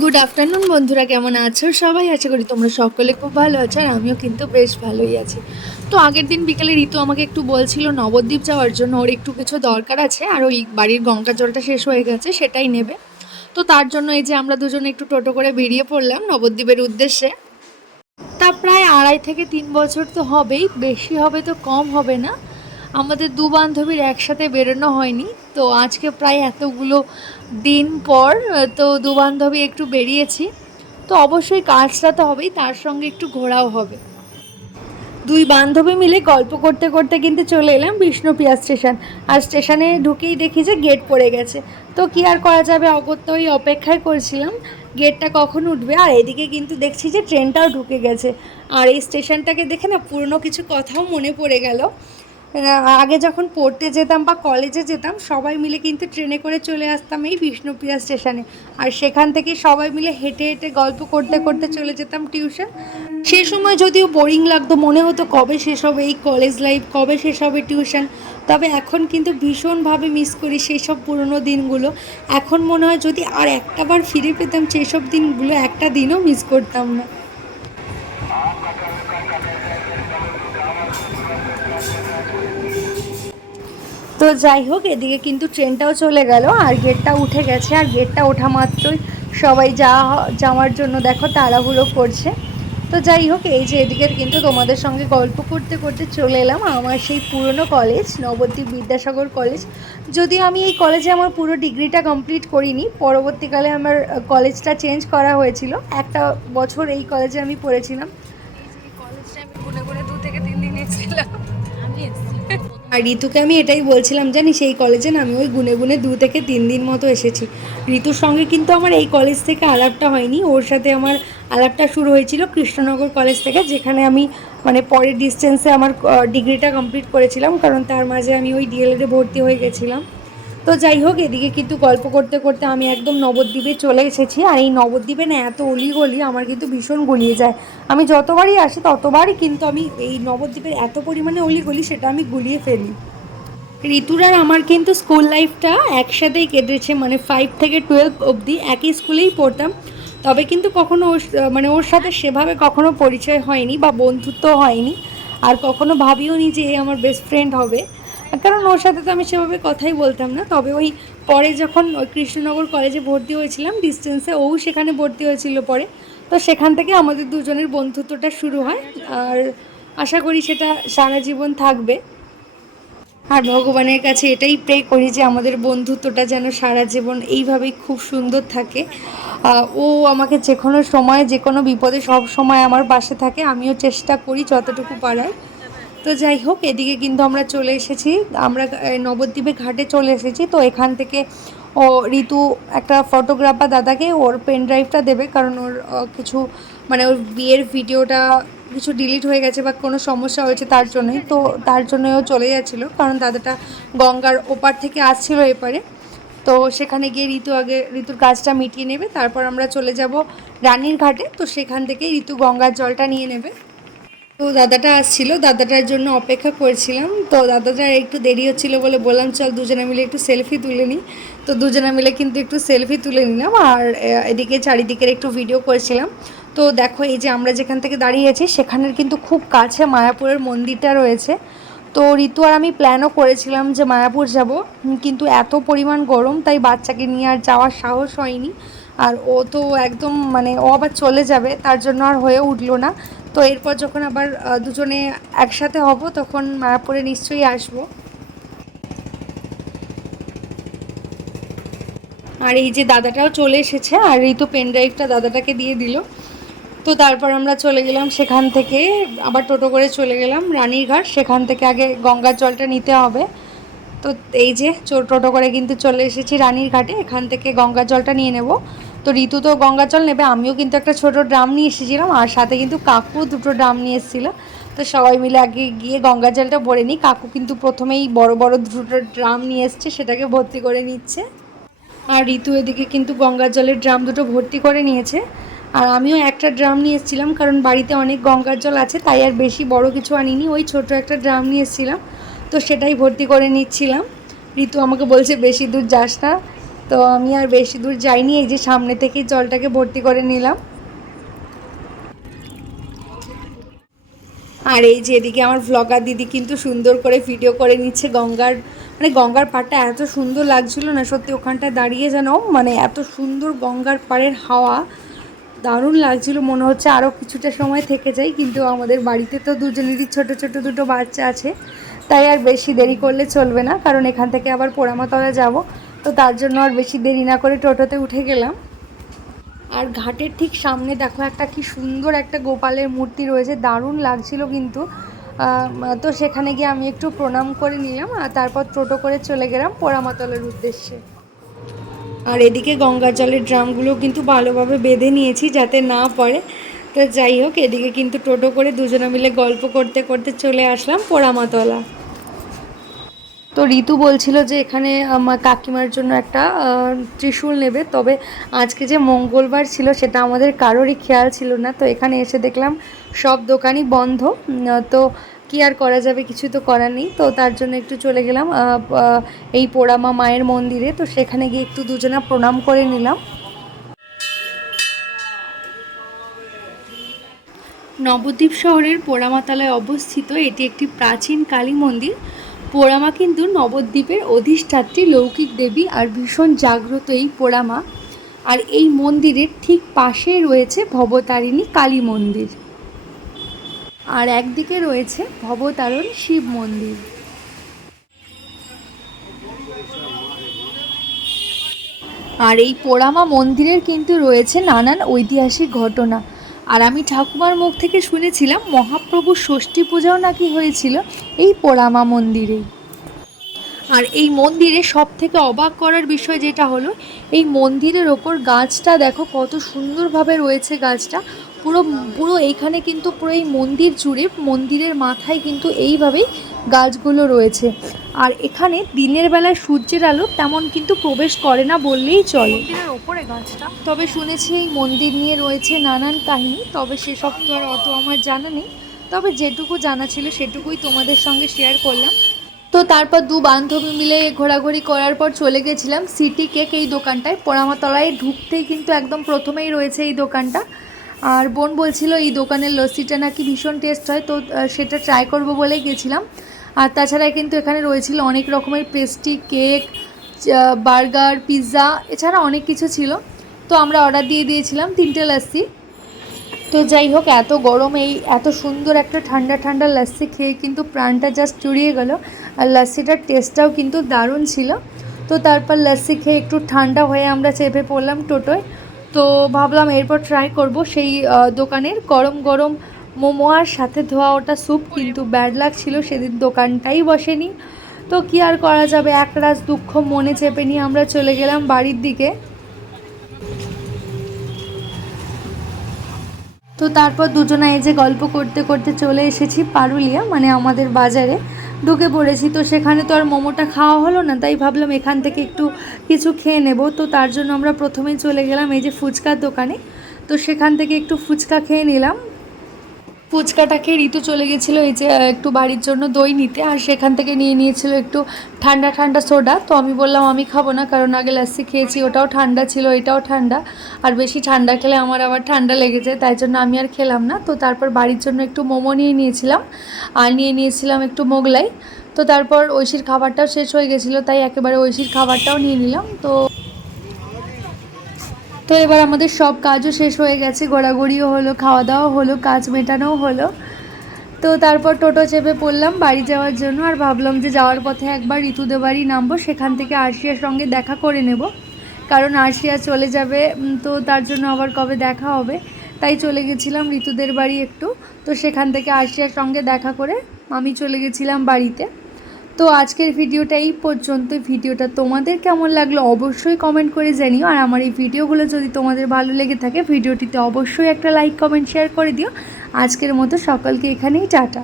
Good afternoon বন্ধুরা, কেমন আছো? সবাই আশা করি তোমরা সকলে খুব ভালো আছো আর আমিও কিন্তু বেশ ভালোই আছি। তো আগের দিন বিকেলে ঋতু আমাকে একটু বলছিল নবদ্বীপ যাওয়ার জন্য, ওর একটু কিছু দরকার আছে আর ওই বাড়ির গঙ্গা জলটা শেষ হয়ে গেছে, সেটাই নেবে। তো তার জন্য এই যে আমরা দুজনে একটু টোটো করে বেরিয়ে পড়লাম নবদ্বীপের উদ্দেশ্যে। তা প্রায় আড়াই থেকে তিন বছর তো হবেই, বেশি হবে তো কম হবে না। আমাদের দু বান্ধবীর একসাথে বেরোনো হয়নি, তো আজকে প্রায় এতগুলো দিন পর, তো দু বান্ধবী একটু বেরিয়েছি, তো অবশ্যই কাজটা তো হবেই, তার সঙ্গে একটু ঘোরাও হবে। দুই বান্ধবী মিলে গল্প করতে করতে কিন্তু চলে এলাম বিষ্ণুপ্রিয়া স্টেশন, আর স্টেশনে ঢুকেই দেখি যে গেট পড়ে গেছে, তো কি আর করা যাবে? অগত্য ওই অপেক্ষায় করছিলাম, গেটটা কখন উঠবে? আর এদিকে কিন্তু দেখছি যে ট্রেনটাও ঢুকে গেছে, আর এই স্টেশনটাকে দেখে না পুরনো কিছু কথাও মনে পড়ে গেল আগে যখন পড়তে যেতাম বা কলেজে যেতাম, সবাই মিলে কিন্তু ট্রেনে করে চলে আসতাম এই বিষ্ণুপ্রিয়া স্টেশনে। আর সেখান থেকে সবাই মিলে হেঁটে হেঁটে গল্প করতে করতে চলে যেতাম টিউশন সেই সময় যদিও বোরিং লাগতো, মনে হতো কবে শেষ হবে এই কলেজ লাইফ কবে শেষ হবে টিউশন তবে এখন কিন্তু ভীষণভাবে মিস করি সেই সব পুরনো দিনগুলো। এখন মনে হয় যদি আর একটাবার ফিরে পেতাম সেই সব দিনগুলো একটা দিনও মিস করতাম না। তো যাই হোক, এদিকে কিন্তু ট্রেনটাও চলে গেল, আর গেটটা উঠে গেছে, আর গেটটা ওঠা মাত্রই সবাই যা যাওয়ার জন্য দেখো তাড়াহুড়ো করছে। তো যাই হোক, এই যে এদিকের কিন্তু তোমাদের সঙ্গে গল্প করতে করতে চলে এলাম, আমার সেই পুরনো কলেজ নবদ্বীপ বিদ্যাসাগর কলেজ যদিও আমি এই কলেজে আমার পুরো ডিগ্রিটা কমপ্লিট করিনি, পরবর্তীকালে আমার কলেজটা চেঞ্জ করা হয়েছিল। একটা বছর এই কলেজে আমি পড়েছিলাম। আর ঋতুকে আমি এটাই বলছিলাম জানি সেই কলেজে না আমি ওই গুনে গুনে দু থেকে তিন দিন মতো এসেছি। ঋতুর সঙ্গে কিন্তু আমার এই কলেজ থেকে আলাপটা হয়নি, ওর সাথে আমার আলাপটা শুরু হয়েছিল কৃষ্ণনগর কলেজ থেকে, যেখানে আমি মানে পরের ডিস্টেন্সে আমার ডিগ্রিটা কমপ্লিট করেছিলাম, কারণ তার মাঝে আমি ওই ডিএলএডে ভর্তি হয়ে গেছিলাম। তো যাই হোক, এদিকে কিন্তু গল্প করতে করতে আমি একদম নবদ্বীপে চলে এসেছি। আর এই নবদ্বীপে না এত অলিগলি, আমার কিন্তু ভীষণ গুলিয়ে যায়। আমি যতবারই আসি, ততবারই কিন্তু আমি এই নবদ্বীপের এত পরিমাণে অলিগলি, সেটা আমি গুলিয়ে ফেলি। ঋতুর আর আমার কিন্তু স্কুল লাইফটা একসাথেই কেটেছে মানে ফাইভ থেকে টুয়েলভ অবধি একই স্কুলেই পড়তাম। তবে কিন্তু কখনো ওর মানে ওর সাথে সেভাবে কখনো পরিচয় হয়নি বা বন্ধুত্ব হয়নি। আর কখনো ভাবিও নি যে আমার বেস্ট ফ্রেন্ড হবে। কারণ ওর সাথে তো আমি সেভাবে কথাই বলতাম না। তবে ওই পরে যখন ওই কৃষ্ণনগর কলেজে ভর্তি হয়েছিলাম ডিস্টেন্সে ও সেখানে ভর্তি হয়েছিল পরে। তো সেখান থেকে আমাদের দুজনের বন্ধুত্বটা শুরু হয়। আর আশা করি সেটা সারা জীবন থাকবে। আর ভগবানের কাছে এটাই প্রে করি যে আমাদের বন্ধুত্বটা যেন সারা জীবন এইভাবেই খুব সুন্দর থাকে। ও আমাকে যে কোনো সময় যে কোনো বিপদে সব সময় আমার পাশে থাকে। আমিও চেষ্টা করি যতটুকু পারার। তো যাই হোক, এদিকে কিন্তু আমরা চলে এসেছি। আমরা নবদ্বীপে ঘাটে চলে এসেছি। তো এখান থেকে, ও, ঋতু, একটা ফটোগ্রাফার দাদাকে ওর পেন ড্রাইভটা দেবে। কারণ ওর কিছু মানে ওর বিয়ের ভিডিওটা কিছু ডিলিট হয়ে গেছে বা কোনো সমস্যা হয়েছে তার জন্যই। তো তার জন্যই ও চলে যাচ্ছিল। কারণ দাদাটা গঙ্গার ওপার থেকে আসছিল এপারে। তো সেখানে গিয়ে ঋতু আগে, ঋতুর কাজটা মিটিয়ে নেবে। তারপর আমরা চলে যাব রানীর ঘাটে। তো সেখান থেকে ঋতু গঙ্গার জলটা নিয়ে নেবে। তো দাদাটা আসছিল, দাদাটার জন্য অপেক্ষা করছিলাম। তো দাদাটার একটু দেরি হচ্ছিল বলে বললাম, চল দুজনে মিলে একটু সেলফি তুলে নিই। তো দুজনে মিলে কিন্তু একটু সেলফি তুলে নিলাম আর এদিকে চারিদিকের একটু ভিডিও করেছিলাম। তো দেখো এই যে আমরা যেখান থেকে দাঁড়িয়ে আছি, সেখানের কিন্তু খুব কাছে মায়াপুরের মন্দিরটা রয়েছে। তো ঋতু আর আমি প্ল্যানও করেছিলাম যে মায়াপুর যাব, কিন্তু এত পরিমাণ গরম, তাই বাচ্চাকে নিয়ে আর যাওয়ার সাহস হয়নি। আর ও তো একদম মানে ও আবার চলে যাবে, তার জন্য আর হয়ে উঠল না। তো এরপর যখন আবার দুজনে একসাথে হব, তখন মায়াপুরে নিশ্চয়ই আসব। আর এই যে দাদাটাও চলে এসেছে, আর ঋতু পেন ড্রাইভটা দাদাটাকে দিয়ে দিল। তো তারপর আমরা চলে গেলাম সেখান থেকে, আবার টোটো করে চলে গেলাম রানীরঘাট সেখান থেকে আগে গঙ্গার জলটা নিতে হবে। তো এই যে টোটো করে কিন্তু চলে এসেছি রানীর ঘাটে। এখান থেকে গঙ্গার জলটা নিয়ে নেব। তো ঋতু তো গঙ্গা জল নেবে, আমিও কিন্তু একটা ছোট ড্রাম নিয়ে এসেছিলাম আর সাথে কিন্তু কাকু দুটো ড্রাম নিয়ে এসেছিল। তো সবাই মিলে আগে গিয়ে গঙ্গার জলটা ভরে নিই। কাকু কিন্তু প্রথমেই বড় বড় দুটো ড্রাম নিয়ে এসছে, সেটাকে ভর্তি করে নিচ্ছে। আর ঋতু এদিকে কিন্তু গঙ্গার জলের ড্রাম দুটো ভর্তি করে নিয়েছে। আর আমিও একটা ড্রাম নিয়ে এসেছিলাম, কারণ বাড়িতে অনেক গঙ্গার জল আছে, তাই আর বেশি বড় কিছু আনিনি, ওই ছোট একটা ড্রাম নিয়ে এসেছিলাম। তো সেটাই ভর্তি করে নিচ্ছিলাম। ঋতু আমাকে বলছে, বেশি দূর যাস না। তো আমি আর বেশি দূর যাইনি, এই যে সামনে থেকেই জলটাকে ভর্তি করে নিলাম। আর এই যে এদিকে আমার ভ্লগার দিদি কিন্তু সুন্দর করে ভিডিও করে নিচ্ছে গঙ্গার মানে গঙ্গার পাড়টা এত সুন্দর লাগছিল না, সত্যি ওখানটায় দাঁড়িয়ে যেন মানে এত সুন্দর গঙ্গার পাড়ের হাওয়া, দারুণ লাগছিল, মনে হচ্ছে আরও কিছুটা সময় থেকে যাই, কিন্তু আমাদের বাড়িতে তো দুজনেরই ছোট ছোট দুটো বাচ্চা আছে, তাই আর বেশি দেরি করলে চলবে না, কারণ এখান থেকে আবার পোড়ামাতলা যাব। তো তার জন্য আর বেশি দেরি না করে টোটোতে উঠে গেলাম। আর ঘাটের ঠিক সামনে দেখো একটা কি সুন্দর একটা গোপালের মূর্তি রয়েছে, দারুণ লাগছিল কিন্তু। তো সেখানে গিয়ে আমি একটু প্রণাম করে নিলাম, আর তারপর টোটো করে চলে গেলাম পোড়ামাতলের উদ্দেশ্যে। আর এদিকে গঙ্গার জলের ড্রামগুলো কিন্তু ভালোভাবে বেঁধে নিয়েছি যাতে না পড়ে। তো যাই হোক, এদিকে কিন্তু টোটো করে দুজনে মিলে গল্প করতে করতে চলে আসলাম পোড়ামাতলা। তো ঋতু বলছিল যে এখানে আমার কাকিমার জন্য একটা ত্রিশূল নেবে। তবে আজকে যে মঙ্গলবার ছিল সেটা আমাদের কারোরই খেয়াল ছিল না। তো এখানে এসে দেখলাম সব দোকানই বন্ধ। তো কি আর করা যাবে? কিছু তো করার নেই। তো তার জন্য একটু চলে গেলাম এই পোড়ামা মায়ের মন্দিরে। তো সেখানে গিয়ে একটু দুজনা প্রণাম করে নিলাম। নবদ্বীপ শহরের পোড়ামাতলায় অবস্থিত এটি একটি প্রাচীন কালী মন্দির। পোড়ামা কিন্তু নবদ্বীপের অধিষ্ঠাত্রী লৌকিক দেবী আর ভীষণ জাগ্রত এই পোড়ামা। আর এই মন্দিরের ঠিক পাশে রয়েছে ভবতারিণী কালী মন্দির। আর একদিকে রয়েছে ভবতারণ শিব মন্দির। আর এই পোড়ামা মন্দিরের কিন্তু রয়েছে নানান ঐতিহাসিক ঘটনা। আর আমি ঠাকুমার মুখ থেকে শুনেছিলাম মহাপ্রভু ষষ্ঠী পূজাও নাকি হয়েছিল এই পোড়ামা মন্দিরে। আর এই মন্দিরে সব থেকে অবাক করার বিষয় যেটা হলো, এই মন্দিরের ওপর গাছটা দেখো কত সুন্দরভাবে রয়েছে গাছটা। পুরো পুরো এইখানে কিন্তু পুরো এই মন্দির জুড়ে মন্দিরের মাথায় কিন্তু এইভাবেই গাছগুলো রয়েছে। আর এখানে দিনের বেলায় সূর্যের আলো তেমন কিন্তু প্রবেশ করে না বললেই চলে। মন্দিরের ওপরে গাছটা। তবে শুনেছি এই মন্দির নিয়ে রয়েছে নানান কাহিনী তবে সেসব তো আর অত আমার জানা নেই। তবে যেটুকু জানা ছিল সেটুকুই তোমাদের সঙ্গে শেয়ার করলাম। তো তারপর দু বান্ধবী মিলে ঘোরাঘুরি করার পর চলে গেছিলাম সিটি কেক এই দোকানটায়। পোড়ামাতলায় ঢুকতেই কিন্তু একদম প্রথমেই রয়েছে এই দোকানটা। আর বোন বলছিল, এই দোকানের লস্যিটা নাকি ভীষণ টেস্ট হয়, তো সেটা ট্রাই করব বলেই গেছিলাম। আর তাছাড়া কিন্তু এখানে রয়েছিল অনেক রকমের পেস্ট্রি কেক বার্গার পিৎজা এছাড়া অনেক কিছু ছিল। তো আমরা অর্ডার দিয়ে দিয়েছিলাম তিনটে লস্যি। তো যাই হোক, এত গরম, এই এত সুন্দর একটা ঠান্ডা ঠান্ডা লাস্সি খেয়ে কিন্তু প্রাণটা জাস্ট জুড়িয়ে গেল। আর লাস্সিটার টেস্টটাও কিন্তু দারুণ ছিল। তো তারপর লাস্সি খেয়ে একটু ঠান্ডা হয়ে আমরা চেপে পড়লাম টোটোয়। তো ভাবলাম এরপর ট্রাই করব সেই দোকানের গরম গরম মোমো আর সাথে ধোয়া ওটা স্যুপ কিন্তু ব্যাড লাগ ছিল, সেদিন দোকানটাই বসেনি। তো কি আর করা যাবে? এক একরাশ দুঃখ মনে চেপে নিয়ে আমরা চলে গেলাম বাড়ির দিকে। তো তারপর দুজনে এই যে গল্প করতে করতে চলে এসেছি পারুলিয়া মানে আমাদের বাজারে। ঢুকে পড়েছি। তো সেখানে তো আর মোমোটা খাওয়া হলো না, তাই ভাবলাম এখান থেকে একটু কিছু খেয়ে নেব। তো তার জন্য আমরা প্রথমেই চলে গেলাম এই যে ফুচকার দোকানে। তো সেখান থেকে একটু ফুচকা খেয়ে নিলাম। ফুচকাটা খেয়ে ঋতু চলে গেছিল, এই যে একটু বাড়ির জন্য দই নিতে, আর সেখান থেকে নিয়ে নিয়েছিল একটু ঠান্ডা ঠান্ডা সোডা। তো আমি বললাম, আমি খাব না, কারণ আগে লাস্সি খেয়েছি, ওটাও ঠান্ডা ছিল, এটাও ঠান্ডা। আর বেশি ঠান্ডা খেলে আমার আবার ঠান্ডা লেগে যায়, তাই জন্য আমি আর খেলাম না। তো তারপর বাড়ির জন্য একটু মোমো নিয়ে নিয়েছিলাম, আর নিয়ে নিয়েছিলাম একটু মোগলাই। তো তারপর ঐশীর খাবারটাও শেষ হয়ে গেছিল, তাই একেবারে ঐশীর খাবারটাও নিয়ে নিলাম। তো তো এবার আমাদের সব কাজও শেষ হয়ে গেছে। ঘোরাঘুরিও হলো খাওয়া দাওয়া হলো, কাজ মেটানোও হলো। তো তারপর টোটো চেপে পড়লাম বাড়ি যাওয়ার জন্য আর ভাবলাম যে যাওয়ার পথে একবার ঋতুদের বাড়ি নামবো, সেখান থেকে আরশিয়ার সঙ্গে দেখা করে নেব। কারণ আরশিয়া চলে যাবে তো তার জন্য আবার কবে দেখা হবে? তাই চলে গেছিলাম ঋতুদের বাড়ি একটু। তো সেখান থেকে আরশিয়ার সঙ্গে দেখা করে আমি চলে গেছিলাম বাড়িতে। তো আজকের ভিডিওটা এই পর্যন্ত ভিডিওটা তোমাদের কেমন লাগল অবশ্যই কমেন্ট করে জানিও। আর আমার এই ভিডিওগুলো যদি তোমাদের ভালো লেগে থাকে, ভিডিওটিতে অবশ্যই একটা লাইক কমেন্ট শেয়ার করে দিও। আজকের মতো সকলকে এখানেই, টাটা।